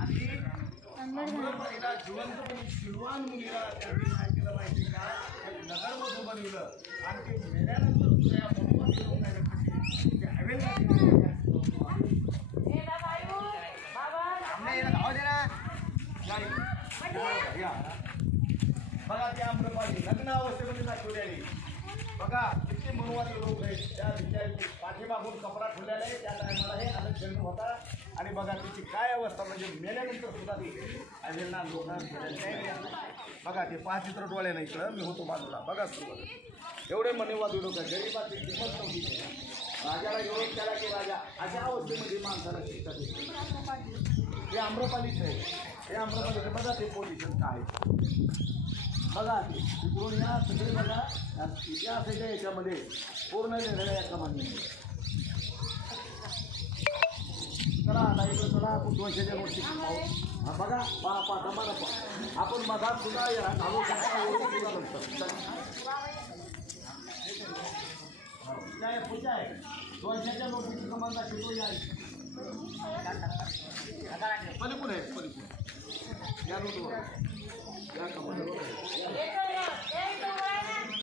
आणि अमृतपालीला जिवंतपणे शिलवान मुलीला त्यांनी काय केलं माहिती का नगरमधून बनवलं आणि ते मेल्यानंतर त्या मनोवादी लोकांना बघा त्या आम्रपाली लग्न अवस्थेमध्ये दाखवलेली बघा किती मनोवादी लोक आहेत त्या विचाराची पाठीमागून कपडा ठेवलेला आहे त्या टायमाला हे अलग जन्म होता आणि बघा तिची काय अवस्था म्हणजे मेल्यानंतर सुद्धा ती अवेलना लोकांना बघा ते पाहचित्र डोळे नाही इकडं मी होतो बाजूला बघा सुरुवात एवढे मनोवादी लोक गरीबाची किंमत नव्हती राजाला विरोध केला की राजा अशा अवस्थेमध्ये माणसाला शिक्षा देते हे आम्रपालीच आहे हे आम्रपालीचं बघा ते पोझिशन काय बघा ते तिकडून या सगळे बघा इतिहास आहे याच्यामध्ये पूर्ण लिहिलेलं या क्रमाने चला आता इकडं चला आपण 200च्या नोटची हा बघा पाहा मला आपण मधात सुद्धा घालू शकता पुढच्या आहे 200च्या नोटीची कमाल दाखवतो या पलीकडून आहे पलीकडून या नोटवर या कमाल